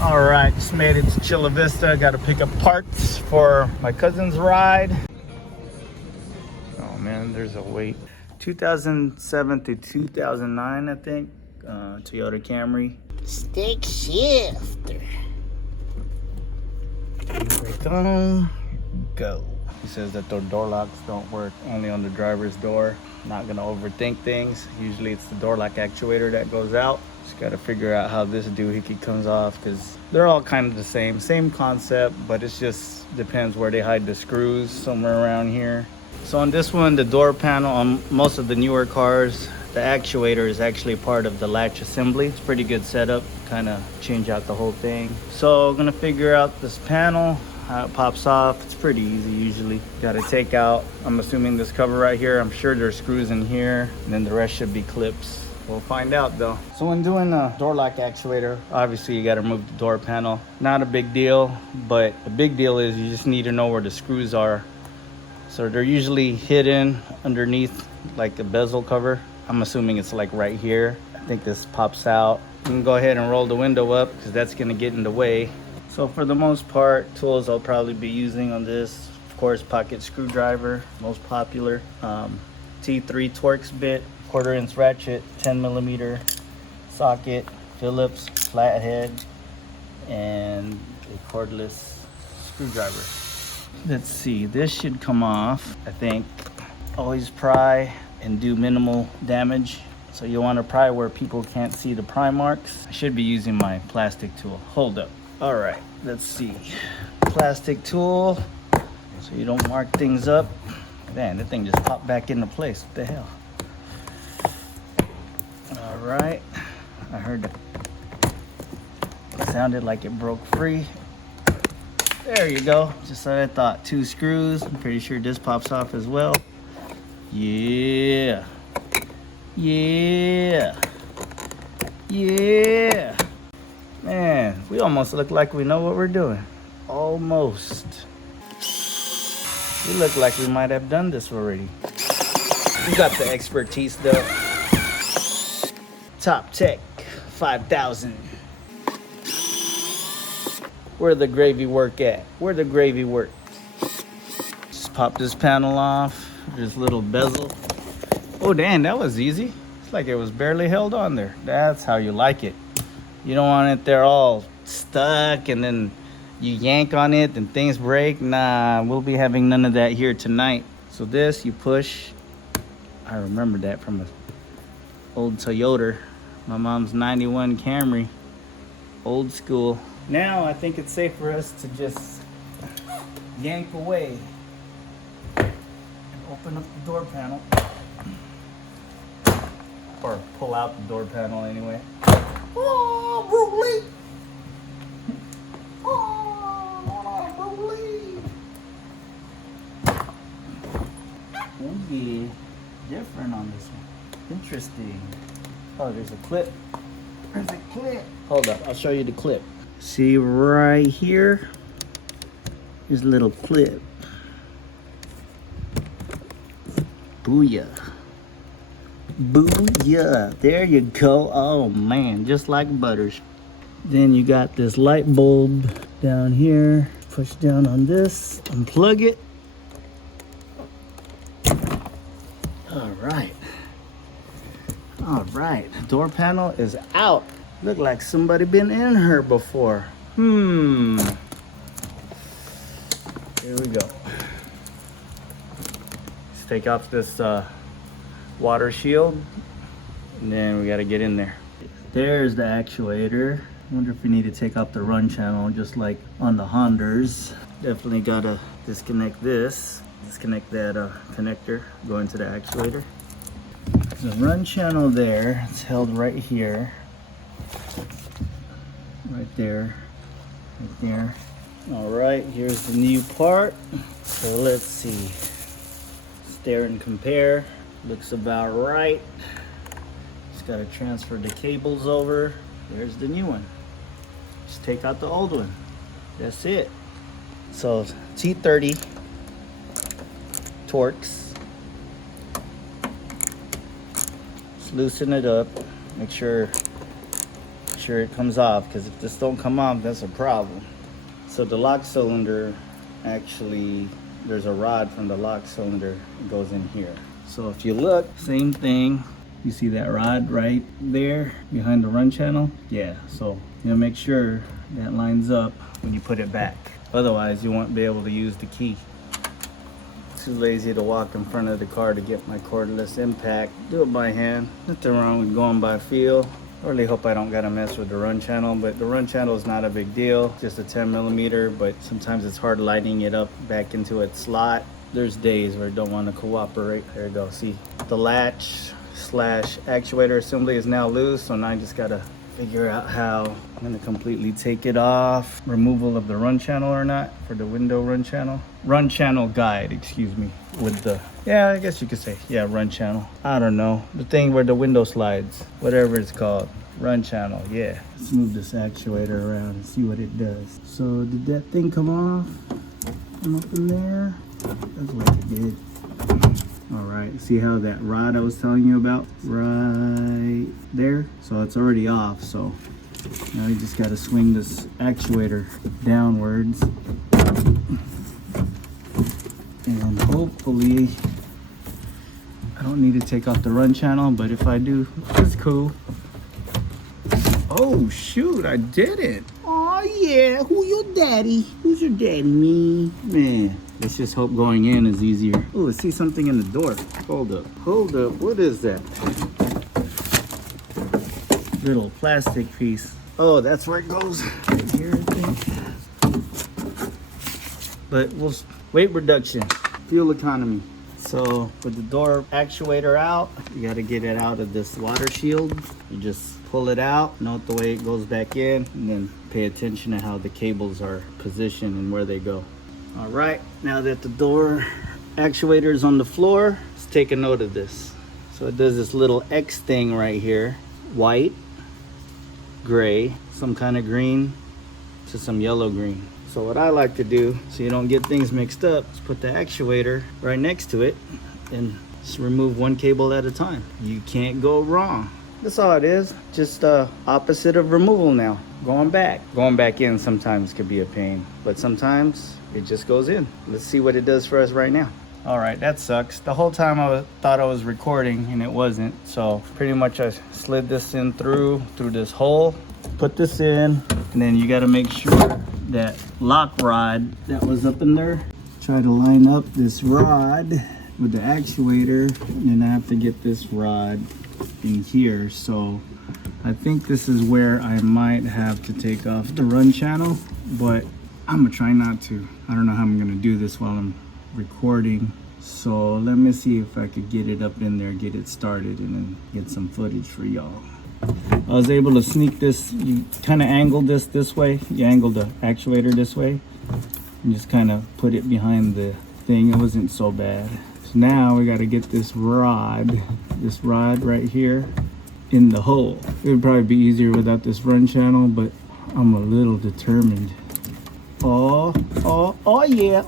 All right, just made it to Chula Vista. Got to pick up parts for my cousin's ride. Oh man, there's a wait. 2007 to 2009, I think. Toyota Camry. Stick shifter. Here we go. He says that the door locks don't work only on the driver's door. Not gonna overthink things. Usually it's the door lock actuator that goes out. Just gotta figure out how this doohickey comes off, because they're all kind of the same concept, but it just depends where they hide the screws, somewhere around here. So on this one, the door panel, on most of the newer cars, the actuator is actually part of the latch assembly. It's a pretty good setup, kind of change out the whole thing. So I'm gonna figure out this panel, how it pops off. It's pretty easy usually. Got to take out, I'm assuming, this cover right here. I'm sure there's screws in here, and then the rest should be clips. We'll find out though. So when doing a door lock actuator, obviously you got to remove the door panel. Not a big deal, but the big deal is you just need to know where the screws are. So they're usually hidden underneath like a bezel cover. I'm assuming it's like right here. I think this pops out. You can go ahead and roll the window up because that's going to get in the way. So for the most part, tools I'll probably be using on this, of course, pocket screwdriver, most popular. T3 Torx bit, 1/4 inch ratchet, 10mm socket, Phillips flathead, and a cordless screwdriver. Let's see, this should come off, I think. Always pry and do minimal damage. So you want to pry where people can't see the pry marks. I should be using my plastic tool. Hold up. All right, let's see. Plastic tool, so you don't mark things up. Man, that thing just popped back into place. What the hell? All right, I heard it sounded like it broke free. There you go, just like I thought. 2 screws, I'm pretty sure this pops off as well. Yeah. Man, we almost look like we know what we're doing. Almost. We look like we might have done this already. We got the expertise though. Top Tech 5000. Where the gravy work at? Where the gravy work? Just pop this panel off. This little bezel. Oh damn, that was easy. It's like it was barely held on there. That's how you like it. You don't want it there all stuck and then you yank on it and things break. Nah, we'll be having none of that here tonight. So this, you push. I remember that from an old Toyota. My mom's 91 Camry. Old school. Now I think it's safe for us to just yank away and open up the door panel. Or pull out the door panel anyway. Oh, Bruce Lee! Oh, Bruce Lee! Oh yeah, different on this one. Interesting. Oh, there's a clip. There's a clip. Hold up, I'll show you the clip. See right here? There's a little clip. Booyah. Booyah. There you go. Oh man, just like butters. Then you got this light bulb down here. Push down on this, unplug it. All right. All right, door panel is out. Look like somebody been in her before. Here we go. Let's take off this water shield, and then we got to get in there. There's the actuator. I wonder if we need to take off the run channel just like on the Hondas. Definitely got to disconnect this. Disconnect that connector, go into the actuator. The run channel there, it's held right here. Right there. Right there. All right, here's the new part. So let's see. Stare and compare. Looks about right. Just gotta transfer the cables over. There's the new one. Just take out the old one. That's it. So T30 Torx. Just loosen it up. Make sure sure it comes off, because if this don't come off, that's a problem. So the lock cylinder, actually, there's a rod from the lock cylinder that goes in here. So if you look, same thing. You see that rod right there behind the run channel? Yeah, so you know, make sure that lines up when you put it back. Otherwise, you won't be able to use the key. Too lazy to walk in front of the car to get my cordless impact. Do it by hand. Nothing wrong with going by feel. I really hope I don't gotta mess with the run channel, but the run channel is not a big deal. Just a 10mm, but sometimes it's hard lining it up back into its slot. There's days where it don't want to cooperate. There you go. See, the latch / actuator assembly is now loose, so now I just gotta figure out how I'm gonna completely take it off. Removal of the run channel or not for the window run channel guide, excuse me, with the, yeah, I guess you could say, yeah, run channel. I don't know, the thing where the window slides, whatever it's called, run channel. Yeah, let's move this actuator around and see what it does. So did that thing come off? Come up in there? Looks like it did. All right, see how that rod I was telling you about right there? So it's already off, so now you just gotta swing this actuator downwards. And hopefully, I don't need to take off the run channel, but if I do, it's cool. Oh shoot, I did it. Oh yeah, who your daddy? Who's your daddy, me? Man. Let's just hope going in is easier. Oh, I see something in the door. Hold up, what is that? Little plastic piece. Oh, that's where it goes. Right here, I think. But we'll, weight reduction, fuel economy. So with the door actuator out, you gotta get it out of this water shield. You just pull it out, note the way it goes back in, and then pay attention to how the cables are positioned and where they go. All right, now that the door actuator is on the floor, let's take a note of this. So it does this little X thing right here, white, gray, some kind of green to some yellow green. So what I like to do, so you don't get things mixed up, is put the actuator right next to it and just remove one cable at a time. You can't go wrong. That's all it is, just opposite of removal now. Going back in sometimes could be a pain, but sometimes it just goes in. Let's see what it does for us right now. All right, that sucks. The whole time I thought I was recording and it wasn't. So pretty much I slid this in through this hole, put this in, and then you gotta make sure that lock rod that was up in there, try to line up this rod with the actuator, and then I have to get this rod in here. So I think this is where I might have to take off the run channel, but I'm gonna try not to. I don't know how I'm gonna do this while I'm recording. So let me see if I could get it up in there, get it started, and then get some footage for y'all. I was able to sneak this. You kind of angle this way. You angle the actuator this way and just kind of put it behind the thing. It wasn't so bad. So now we got to get this rod right here in the hole. It would probably be easier without this run channel, but I'm a little determined. Oh yeah.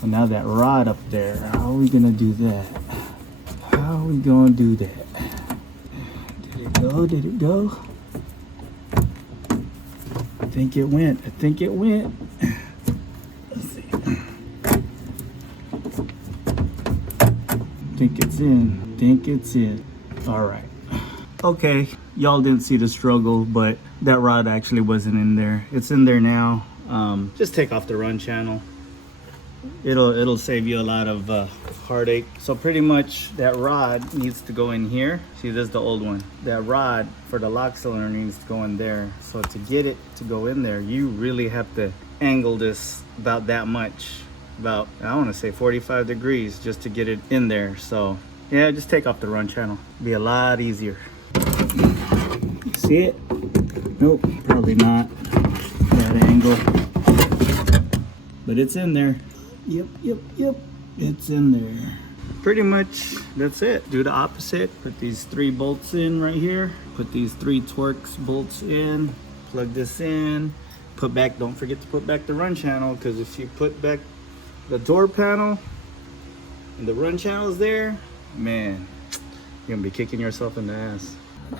So now that rod up there, how are we gonna do that? How are we gonna do that? Did it go? I think it went. Let's see. Think it's in. All right. Okay, y'all didn't see the struggle, but that rod actually wasn't in there. It's in there now. Just take off the run channel. It'll save you a lot of heartache. So pretty much that rod needs to go in here. See, this is the old one. That rod for the lock cylinder needs to go in there. So to get it to go in there, you really have to angle this about that much. About, I want to say 45 degrees just to get it in there. So yeah, just take off the run channel. Be a lot easier. See it? Nope, probably not that angle. But it's in there. Yep. It's in there. Pretty much that's it. Do the opposite. Put these 3 bolts in right here. Put these 3 Torx bolts in. Plug this in. Put back, don't forget to put back the run channel, because if you put back the door panel and the run channel is there, man, you're gonna be kicking yourself in the ass.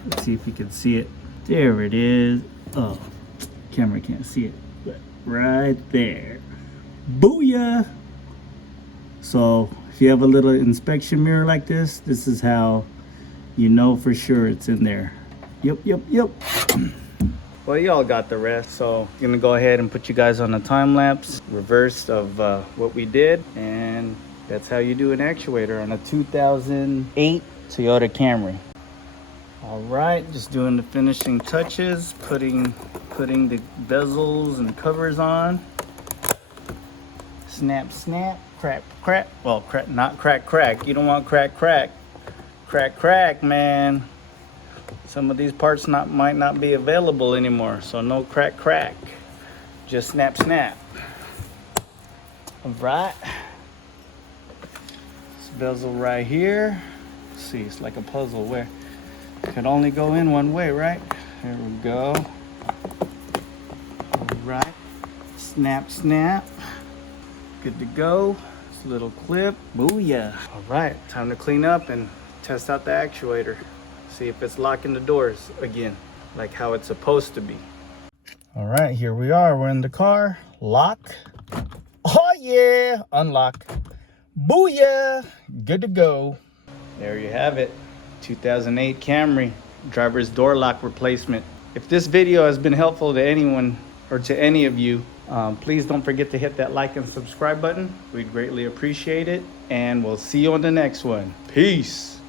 Let's see if you can see it. There it is. Oh, camera can't see it, but right there. Booyah! So if you have a little inspection mirror like this, this is how you know for sure it's in there. Yep. Well, y'all got the rest, so I'm gonna go ahead and put you guys on a time lapse reverse of what we did, and that's how you do an actuator on a 2008 Toyota Camry. All right, just doing the finishing touches, putting the bezels and covers on. Snap, crack. Well, not crack. You don't want crack, man. Some of these parts might not be available anymore, so no crack. Just snap. All right. This bezel right here. Let's see, it's like a puzzle where it could only go in one way, right? There we go. All right. Snap. Good to go. This little clip. Booyah. All right, time to clean up and test out the actuator. See if it's locking the doors again, like how it's supposed to be. All right, here we are. We're in the car. Lock. Oh yeah, unlock. Booyah, good to go. There you have it, 2008 Camry, driver's door lock replacement. If this video has been helpful to anyone or to any of you, please don't forget to hit that like and subscribe button. We'd greatly appreciate it, and we'll see you on the next one. Peace.